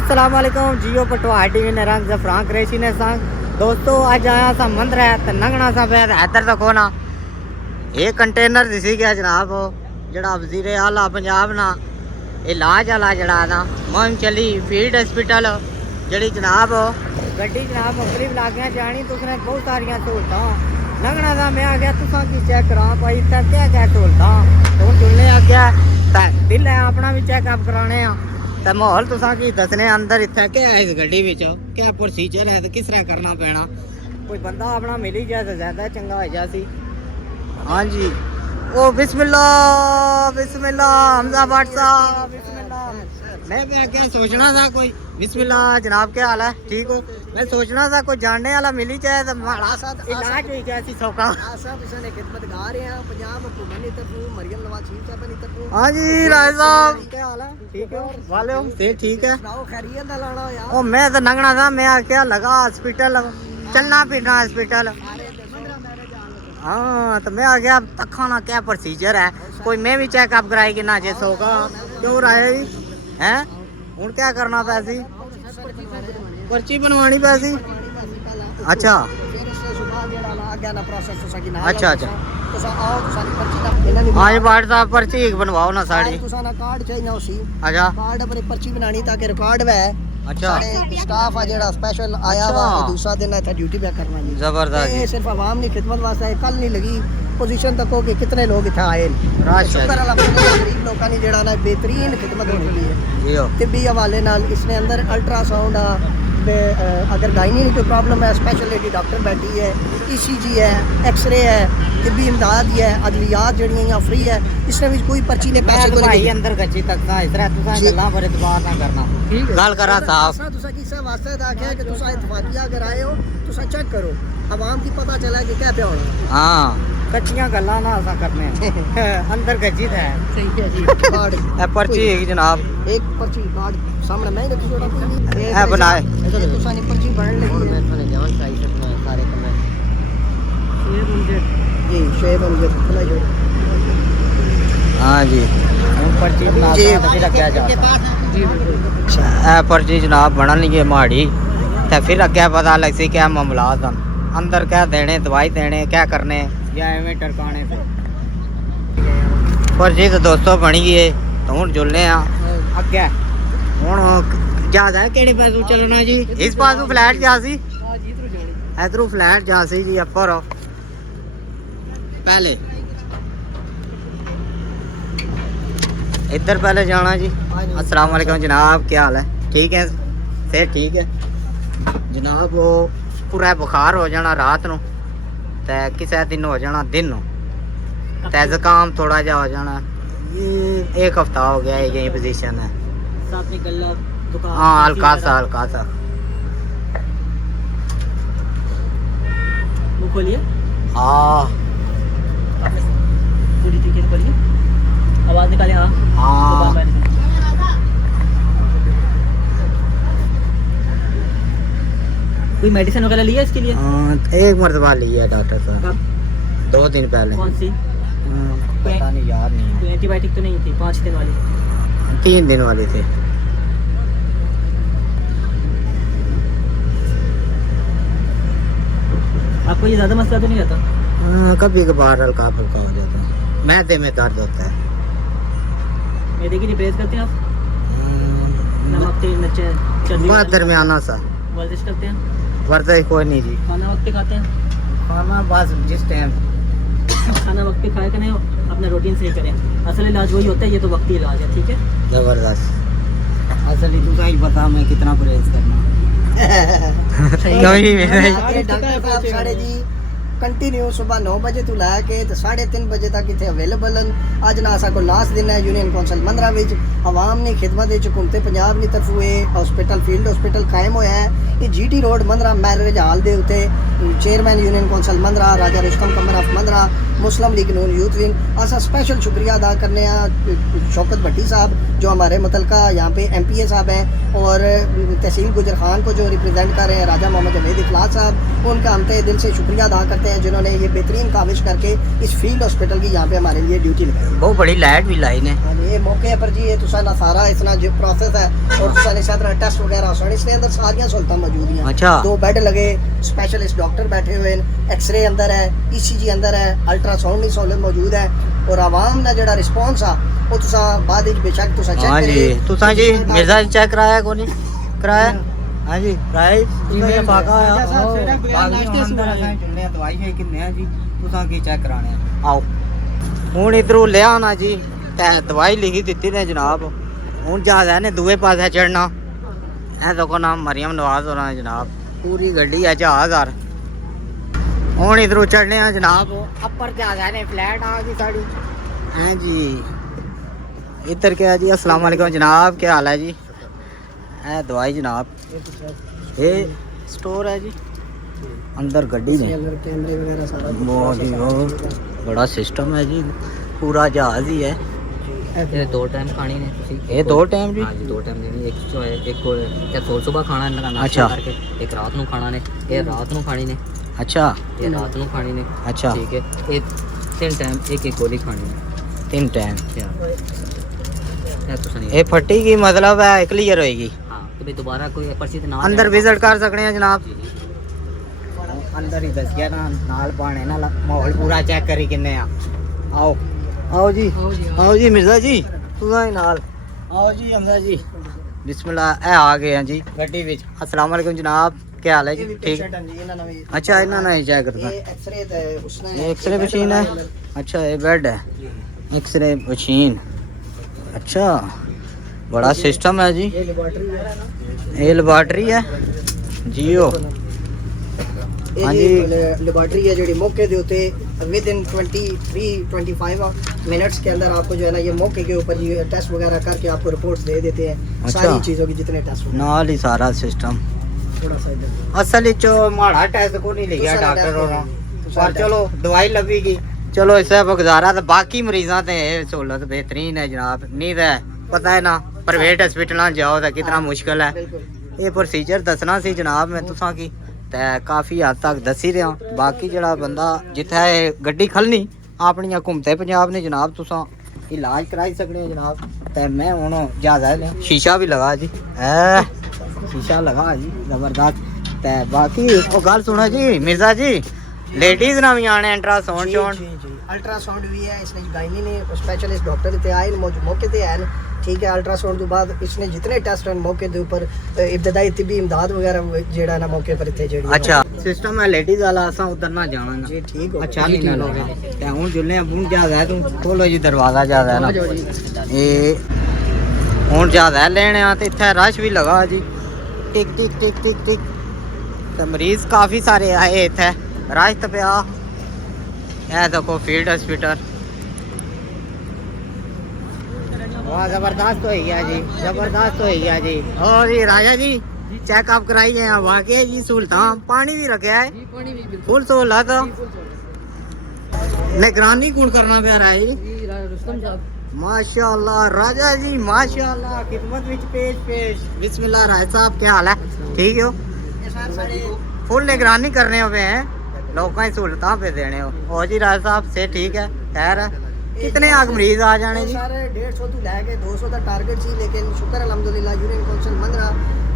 अस्सलाम वालेकुम जियो पटवाटी में रंग जफरान क्रेशी ने संग दोस्तों आज आया सा मंदिर है तो नंगना सा पे इधर तक ना ये कंटेनर दिसी गया जनाब जड़ा वजीर आला पंजाब ना इलाज वाला जड़ा ना मुहिम चली फील्ड हॉस्पिटल जड़ी जनाब गड्डी जनाब मुख्तलिफ इलाके जानी तो उसने बहुत सारिया सहूलत नंगना सा मैं आ गया तुसा की चेक करा भाई इतना क्या क्या सहूलत तो जुड़ने आ गया दिल है अपना भी चेकअप कराने तो माहौल तुसा की दसने अंदर इतना क्या है इस गड्डी विच क्या प्रोसीजर है तो किस तरह करना पैना कोई बंदा अपना मिल ही जाए तो ज्यादा चंगा हो जासी। हाँ जी ओ बिस्मिल्लाह बिस्मिल्लाह हमजाबाद साहब बिस्मिल्लाह। मैं क्या सोचना था कोई बिस्मिल्लाह जनाब क्या हाल है ठीक हो मैं सोचना था कोई जानने वाला मिल ही जाए तो माड़ा सा इलाज हुई जाए सौखा। हाँ जी राय साहब क्या हाल है ठीक है वाले से ठीक है ओ मैं तो नंगना था मैं क्या लगा हॉस्पिटल चलना फिरना हॉस्पिटल। हाँ तो मैं आ गया तखाना क्या प्रोसीजर है कोई मैं भी चेकअप कराई कि ना जैसे होगा क्यों रहा है हूँ क्या करना पैसी पर्ची बनवानी पैसी। अच्छा अच्छा अच्छा हाँ जी बाट साहब पर्ची बनवाओ ना साड़ी कार्ड चाहिए अच्छा कार्ड अपनी पर्ची बनानी ताकि रिकॉर्ड है। अच्छा स्टाफ है जेड़ा स्पेशल आया हुआ दूसरा दिन है ड्यूटी पे करना जी जबरदस्त ये सिर्फ आवाम की खिदमत वास्ते है कल नहीं लगी पोजीशन तक हो कि कितने लोग इतना आए शुक्र अल्लाह गरीब लोगों ने जेड़ा ना बेहतरीन खिदमत होनी है तिब्बी हवाले नाल इसने अंदर अल्ट्रासाउंड अगर गायनी की कोई प्रॉब्लम है स्पेशलिटी डॉक्टर बैठी है ECG है एक्सरे है तिब्बी इमदाद है अदवियात जड़ियां यहाँ फ्री है इसने भी कोई पर्ची ने पैसे को भाई अंदर गच्ची तक ना इस तरह तुसा गल्लां पर इतबार ना करना गल करा साहब तुसा किसे वास्ते दा है कि तुसा इत्तफाकिया अगर आए हो तुसा चेक करो आवाम की पता चला कि क्या पे होना। हां कच्चियां गल्लां ना ऐसा करने अंदर गच्ची है सही है जी कार्ड ए पर्ची है जनाब एक पर्ची कार्ड सामने मैं रखी छोड़ा कोई ए बनाए तुसा ने पर्ची पढ़ ली मैं तो जवन साइज अपना सारे कम जी शेब हम खुला जो हाँ जी पर्ची बना के फिर क्या जा जी बिल्कुल ए पर्ची जनाब बनन लगी माड़ी ते फिर अगे पता लग सी क्या मामलात हैं अंदर क्या देने दवाई देने क्या करने या एवें टरकाने से पर्ची तो दोस्तों बनी गई है तो हूँ जुलने अगे हूँ ज्यादा केड़े पासों चलना जी इस पासों फ्लैट जा सी इधरों फ्लैट जा सी जी अपर पहले इधर पहले जाना जी। अस्सलाम वालेकुम जनाब क्या हाल है ठीक है फिर ठीक है जनाब वो पूरा बुखार हो जाना रात ਨੂੰ ਤੇ ਕਿਸੇ दिन हो जाना दिन ते जुकाम थोड़ा जा हो जाना ये एक हफ्ता हो गया है यही पोजीशन है साथ में गला दुकान हाँ हल्का सा वो खोलिए हाँ पूरी तरीके से खोलिए आवाज निकाले हाँ कोई मेडिसिन वगैरह लिया इसके लिए? एक मरतबा लिया डॉक्टर साहब 2 दिन पहले। कौन सी? पता नहीं याद नहीं कोई एंटीबायोटिक तो नहीं थी 5 दिन वाली? 3 दिन वाली थी। आपको ये ज्यादा मसला तो नहीं रहता? कभी कभार हल्का फुल्का हो जाता है मैदे में दर्द होता है। मैदे की परहेज करते हैं आप? नमक तेल मिर्च चटनी बहुत दरमियाना सा वर्जिश करते हैं? वर्जिश कोई नहीं जी खाना वक्त पे खाते हैं? खाना बस जिस टाइम खाना वक्त पे खाया करें अपना रूटीन सही करें असल इलाज वही होता है ये तो वक्ती इलाज है ठीक है जबरदस्त असल तुझा ही बता मैं कितना परहेज करना डॉक्टर साहब साढ़े जी कंटिन्यू सुबह 9 बजे तो लैके 3:30 बजे तक इतने अवेलेबल हैं। अज ना को लास्ट दिन है यूनियन कौंसल मंदरा विच आवाम ने खिदमत हुकूमत पंजाब की तरफों ये हॉस्पिटल फील्ड हॉस्पिटल कायम होया है। ये GT road Mandra marriage hall के उत्ते chairman union council Mandra Raja Rustam Qamar of Mandra Muslim League Noon youth wing असा स्पेशल शुक्रिया अदा करने शौकत भट्टी साहब जो हमारे मुतलका यहाँ पे MPA साहब हैं और तहसील गुजर खान को जो रिप्रेजेंट कर रहे हैं राजा मोहम्मद जवेद इखलास साहब उनका हम तहे दिल से शुक्रिया अदा करते हैं जिन्होंने ये बेहतरीन काविश करके इस फील्ड हॉस्पिटल की यहाँ पे हमारे लिए ड्यूटी लगाई। बहुत बड़ी लाइट भी लाई ने। हाँ जी, ये मौके पर जी ये तुसा ना सारा इतना जो प्रोसेस है और तुसा ने सारा टेस्ट वगैरह होने, इसके अंदर सारियां सहूलतां मौजूद हैं। अच्छा। 2 बेड लगे, स्पेशलिस्ट डॉक्टर बैठे हुए हैं, एक्सरे अंदर है, ईसीजी अंदर है, अल्ट्रासाउंड की सहूलत मौजूद है और आवाम का जो रिस्पॉन्स आ वो तुसा बाद विच बेशक तुसा चेक हाँ जी, तुसा जी मिर्जा जी चेक कराया को नहीं कराया? हाँ जी कराया तुसा फाका आया दवाई है किन्ने है जी तुसा की चेक कराने आओ हुन इधरों ले आना जी ते दवाई लिखी दित्ती ने जनाब। हुन जहाज़ ने दूए पासे चढ़ना है देखो नाम मरियम नवाज होना है जनाब, पूरी गड्डी है जहाज़ आर। हुन इधरों चढ़ने हैं जनाब, अपर जहाज़ ने फ्लैट आ गई साड़ी। हैं जी इधर क्या है जी? अस्सलाम वालेकुम जनाब, क्या हाल है जी? है दवाई जनाब, ये स्टोर है जी अंदर गड्डी में कैमरे वगैरह सारा बहुत ही बहुत बड़ा सिस्टम है जी, पूरा जहाज ही है। ये 2 टाइम खानी ने तुसी? ये 2 टाइम जी? हाँ जी 2 टाइम देनी, एक जो है एक को क्या तो सुबह खाना है नाश्ता अच्छा। करके, एक रात ਨੂੰ ਖਾਣਾ ਨੇ, ਇਹ ਰਾਤ ਨੂੰ ਖਾਣੀ ਨੇ। अच्छा ਇਹ ਰਾਤ ਨੂੰ ਖਾਣੀ ਨੇ। अच्छा ठीक है, ये 3 टाइम एक गोली खानी है। 3 टाइम। क्या तो सही ये फट्टी की मतलब है क्लियर होएगी? हाँ तो भाई दोबारा कोई पर्ची ते ना अंदर विजिट कर सकते हैं जनाब? जी, जी। अंदर ही दस गया ना नाल पाने ना माहौल पूरा चेक करी किन्ने आ। आओ आओ जी आओ जी मिर्जा जी तुसा ही नाल आओ जी हमजा जी बिस्मिल्लाह। ए आ गए हैं जी गड्डी विच। अस्सलाम वालेकुम जनाब, क्या हाल है जी? ठीक। अच्छा इन्होंने नहीं चेक करता, ये एक्सरे मशीन है। अच्छा ये बेड है, एक्सरे मशीन। अच्छा बड़ा सिस्टम है जी, ये लेबॉर्टरी है जियो। हाँ जी लेबॉर्टरी है जो मौके के उत्ते विद इन 23-25 मिनट्स के अंदर आपको जो है ना ये मौके के ऊपर ये टेस्ट वगैरह करके आपको रिपोर्ट्स दे देते हैं। अच्छा। सारी चीज़ों की जितने टेस्ट होंगे। नाल ही सारा सिस्टम। थोड़ा सा इधर असल विच माड़ा टेस्ट को नहीं लिखा तुसां डॉक्टर टेस्ट होना, तुसां पर चलो दवाई लभेगी, चलो इससे गुजारा। तो बाकी मरीजों ते सहूलत बेहतरीन है जनाब, नहीं तो पता है ना प्राइवेट हॉस्पिटल जाओ तो कितना मुश्किल है। बिल्कुल। ये प्रोसीजर दसना सी जनाब मैं तुसां की ते काफ़ी हद तक दसी रहा। बाकी जड़ा बंदा जिथे गड्डी खलनी अपनियां घूमते पंजाब ने जनाब तुसां इलाज कराई सकने हो जनाब। ते मैं हुण ज्यादा ने शीशा भी लगा जी, शीशा लगा जी जबरदस्त। ते बाकी वो गल सुनो जी मिर्जा जी, लेडीज ना भी आने अल्ट्रासाउंड शोन अल्ट्रासाउंड भी है इसने गायनी ने स्पेशलिस्ट डॉक्टर इतने आए मौके पे हैं। ठीक है, अल्ट्रासाउंड तो बाद इसने जितने टेस्ट हैं मौके के ऊपर इब्तदाई तिब्बी इमदाद वगैरह जेड़ा ना मौके पर इतने जेड़ी। अच्छा सिस्टम है लेडीज वाला, असा उधर ना जाना ना जी ठीक हो। अच्छा नहीं ना लगा ते हुन जुल्ले अबू ज्यादा है तुम खोलो जी दरवाजा ज्यादा है ना ये हुन ज्यादा लेने आ ते इथे रश भी लगा जी टिक टिक टिक टिक टिक ते मरीज काफी सारे आए इथे रश तो पिया। ए देखो फील्ड हॉस्पिटल वाह जबरदस्त हो गया जी, जबरदस्त हो गया जी। और ये राजा जी चेकअप कराई है वाकई जी, सहूलत पानी भी रखा है फुल सहूलत। निगरानी कौन करना पे रहा है? माशाल्लाह राजा जी माशाल्लाह, खिदमत विच पेश पेश। बिस्मिल्लाह राजा साहब क्या हाल है? ठीक हो? फुल निगरानी करने हुए हैं लोगों की सहूलत पे देने हो। और जी राजा साहब से ठीक है खैर है? कितने आग मरीज आ जाने जी? सारे 150 तो लैके 200 का टारगेट सी, लेकिन शुक्र अल्हम्दुलिल्लाह यूनियन कौंसल मंदरा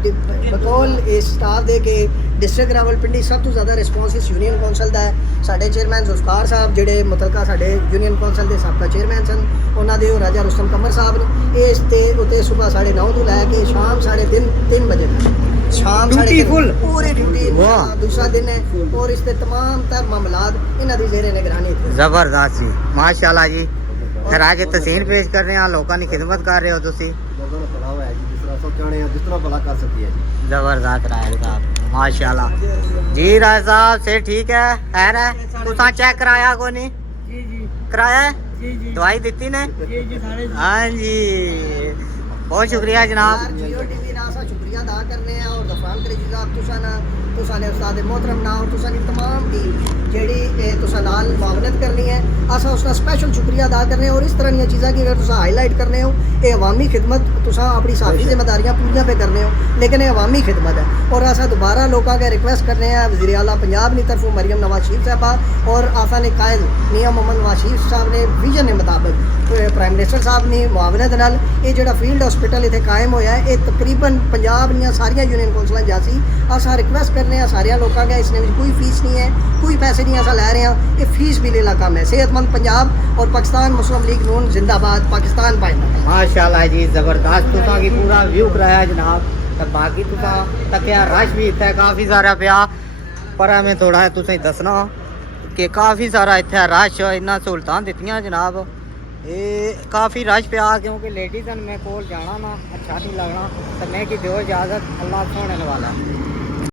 बकौल इस स्टाफ दे के डिस्ट्रिक्ट रावलपिंडी सब तो ज़्यादा रिस्पॉन्स इस यूनियन कौंसल का है। साढ़े चेयरमैन जुल्फकार साहब जेडे मतलब साढ़े यूनियन कौंसल के सबका चेयरमैन सन, उन्होंने राजा रुस्तम कमर साहब ने इस उत्ते सुबह 9:30 तो लैके शाम 3:30 बजे तक शाम ड्यूटी फुल पूरी ड्यूटी। वाह। दूसरा दिन है और इसके तमाम तर मामलात इन्हों की जेरे निगरानी थे। जबरदस्त जी माशाल्लाह जी। फिर आगे तहसीन पेश कर रहे हैं लोगों की खिदमत कर रहे हो तुसी, जबरदस्त राय साहब माशाल्लाह जी। राय साहब से ठीक है खैर है? तुसा चेक कराया को नहीं? कराया है? दवाई दी ने? हाँ जी बहुत शुक्रिया जनाब। जियो टीवी ना सा शुक्रिया अदा करने हैं और गफरान करी साहब तुसा ने उस्ताद मोहतरम ना और तुसा की तमाम टीम जेड़ी तुसा नाल नाल मुआवनत करनी है, असा उसका स्पेशल शुक्रिया अदा करने और इस तरह दी चीज़ां की अगर तुम हाईलाइट करने हो, ये अवामी खिदमत तुम अपनी सारी जिम्मेदारियां पूरियां पे करने हो, लेकिन ये अवामी खिदमत है। और असा दोबारा लोगों के रिक्वेस्ट करने हैं वज़ीर आला पंजाब की तरफों मरियम नवाज शरीफ साहबा और आसा ने कायद मियां मोहम्मद नवाज शरीफ साहब ने विजन के मुताबिक प्राइम मिनिस्टर साहब ने मुआवनत नाल ये जो फील्ड हॉस्पिटल इतने कायम होया है, ये तकरीबन पंजाब दी सारिया यूनियन कौंसलों जासी। असा रिक्वेस्ट करने हैं सारे लोगों का, इसने कोई फीस नहीं है, कोई पैसे नहीं असा लै रहे हैं, ये फीस बिले का काम है। सेहतमंद पंजाब और पाकिस्तान मुस्लिम लीग नून जिंदाबाद, पाकिस्तान पाइंदा। माशाल्लाह जी ज़बरदस्त तुसा की पूरा व्यू कराया जनाब। तो बाकी तुसा तकिया रश भी इत्थे काफ़ी सारा पिया, पर हमें थोड़ा तुसें दसना कि काफ़ी सारा इत्थे रश इन्ना सहूलतां दित्तियां जनाब। ये काफ़ी रश पिया क्योंकि लेडीज़ मैं कोल जाना ना अच्छा नहीं लगना, तो मैं कि दो इजाज़त, अल्लाह सोने वाला।